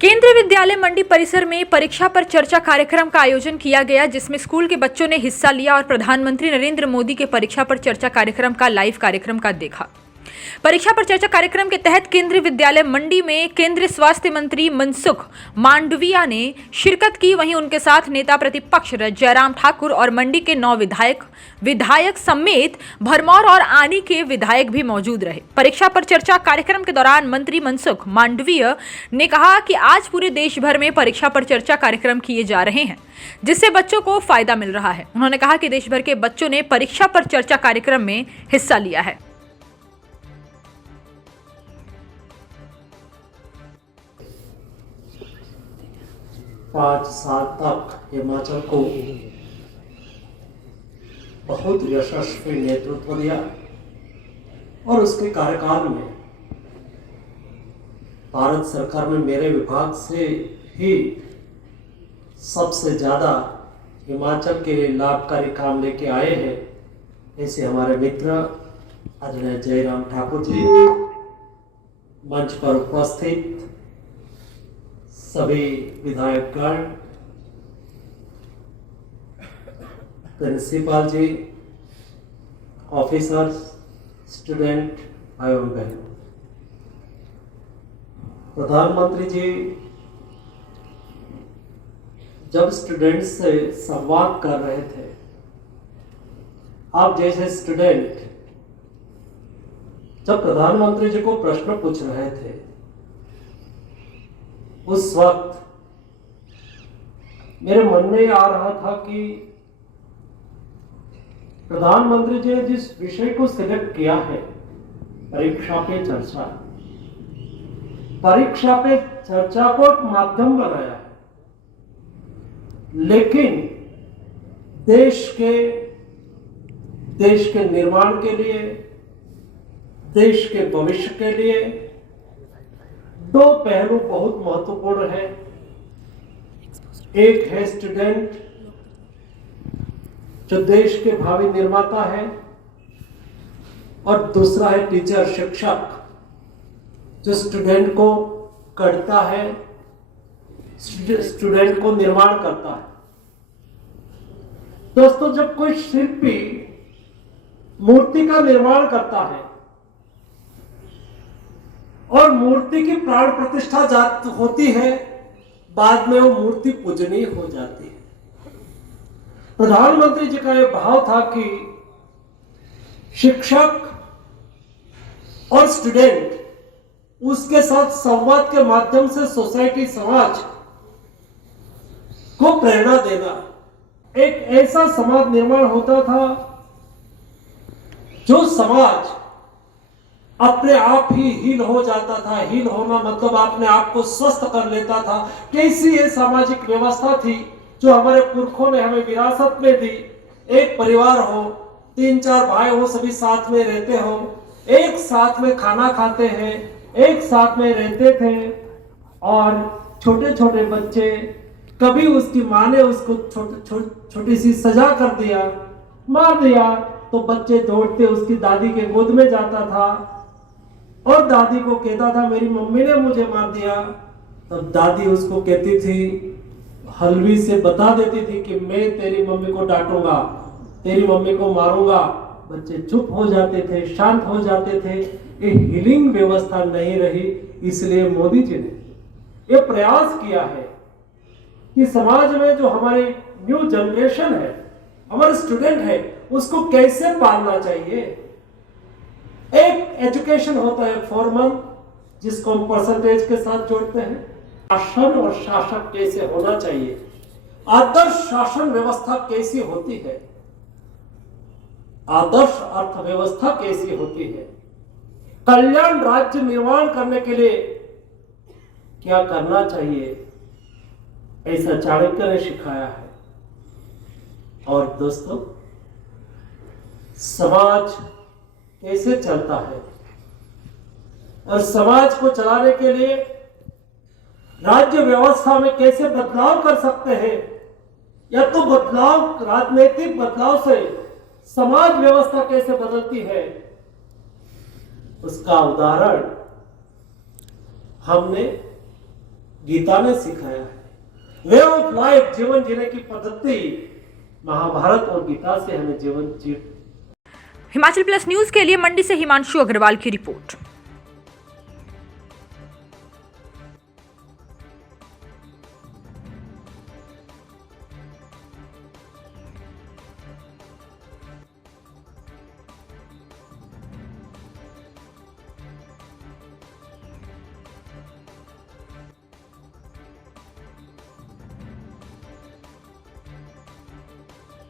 केंद्रीय विद्यालय मंडी परिसर में परीक्षा पर चर्चा कार्यक्रम का आयोजन किया गया, जिसमें स्कूल के बच्चों ने हिस्सा लिया और प्रधानमंत्री नरेंद्र मोदी के परीक्षा पर चर्चा कार्यक्रम का लाइव कार्यक्रम का देखा। परीक्षा पर चर्चा कार्यक्रम के तहत केंद्रीय विद्यालय मंडी में केंद्रीय स्वास्थ्य मंत्री मनसुख मांडविया ने शिरकत की। वहीं उनके साथ नेता प्रतिपक्ष जयराम ठाकुर और मंडी के 9 विधायक समेत भरमौर और आनी के विधायक भी मौजूद रहे। परीक्षा पर चर्चा कार्यक्रम के दौरान मंत्री मनसुख मांडविया ने कहा कि आज पूरे देश भर में परीक्षा पर चर्चा कार्यक्रम किए जा रहे हैं, जिससे बच्चों को फायदा मिल रहा है। उन्होंने कहा कि देश भर के बच्चों ने परीक्षा पर चर्चा कार्यक्रम में हिस्सा लिया है। 5 साल तक हिमाचल को बहुत यशस्वी नेतृत्व दिया और उसके कार्यकाल में भारत सरकार में मेरे विभाग से ही सबसे ज़्यादा हिमाचल के लिए लाभकारी काम लेके आए हैं। ऐसे हमारे मित्र आदरणीय जयराम ठाकुर जी, मंच पर उपस्थित सभी विधायकगण, प्रिंसिपल जी, ऑफिसर्स, स्टूडेंट भाई और बहनों, प्रधानमंत्री जी जब स्टूडेंट से संवाद कर रहे थे, आप जैसे स्टूडेंट जब प्रधानमंत्री जी को प्रश्न पूछ रहे थे, उस वक्त मेरे मन में आ रहा था कि प्रधानमंत्री जी ने जिस विषय को सिलेक्ट किया है, परीक्षा पे चर्चा, परीक्षा पे चर्चा को एक माध्यम बनाया है, लेकिन देश के निर्माण के लिए, देश के भविष्य के लिए 2 पहलू बहुत महत्वपूर्ण है। एक है स्टूडेंट, जो देश के भावी निर्माता है, और दूसरा है टीचर, शिक्षक, जो स्टूडेंट को गढ़ता है, स्टूडेंट को निर्माण करता है। दोस्तों, जब कोई शिल्पी मूर्ति का निर्माण करता है और मूर्ति की प्राण प्रतिष्ठा होती है, बाद में वो मूर्ति पूजनीय हो जाती है। प्रधानमंत्री जी का यह भाव था कि शिक्षक और स्टूडेंट, उसके साथ संवाद के माध्यम से सोसाइटी, समाज को प्रेरणा देना, एक ऐसा समाज निर्माण होता था जो समाज अपने आप ही हील हो जाता था। हील होना मतलब अपने आप को स्वस्थ कर लेता था। कैसी ये सामाजिक व्यवस्था थी जो हमारे पुरखों ने हमें विरासत में दी। एक परिवार हो, 3-4 भाई हो, सभी साथ में रहते हो, एक साथ में खाना खाते हैं, एक साथ में रहते थे, और छोटे छोटे बच्चे, कभी उसकी माँ ने उसको छोटी सी सजा कर दिया, मार दिया, तो बच्चे दौड़ते उसकी दादी के गोद में जाता था और दादी को कहता था मेरी मम्मी ने मुझे मार दिया। तब दादी उसको कहती थी, हलवी से बता देती थी कि मैं तेरी मम्मी को डांटूंगा, तेरी मम्मी को मारूंगा। बच्चे चुप हो जाते थे, शांत हो जाते थे। ये हीलिंग व्यवस्था नहीं रही। इसलिए मोदी जी ने ये प्रयास किया है कि समाज में जो हमारी न्यू जनरेशन है, हमारे स्टूडेंट है, उसको कैसे पालना चाहिए। एक एजुकेशन होता है फॉर्मल, जिसको हम परसेंटेज के साथ जोड़ते हैं। शासन और शासक कैसे होना चाहिए, आदर्श शासन व्यवस्था कैसी होती है, आदर्श अर्थव्यवस्था कैसी होती है, कल्याण राज्य निर्माण करने के लिए क्या करना चाहिए, ऐसा चाणक्य ने सिखाया है। और दोस्तों, समाज कैसे चलता है और समाज को चलाने के लिए राज्य व्यवस्था में कैसे बदलाव कर सकते हैं, या तो बदलाव, राजनीतिक बदलाव से समाज व्यवस्था कैसे बदलती है, उसका उदाहरण हमने गीता ने सिखाया है। वे ऑफ लाइफ, जीवन जीने की पद्धति महाभारत और गीता से हमें जीवन जी। हिमाचल प्लस न्यूज के लिए मंडी से हिमांशु अग्रवाल की रिपोर्ट।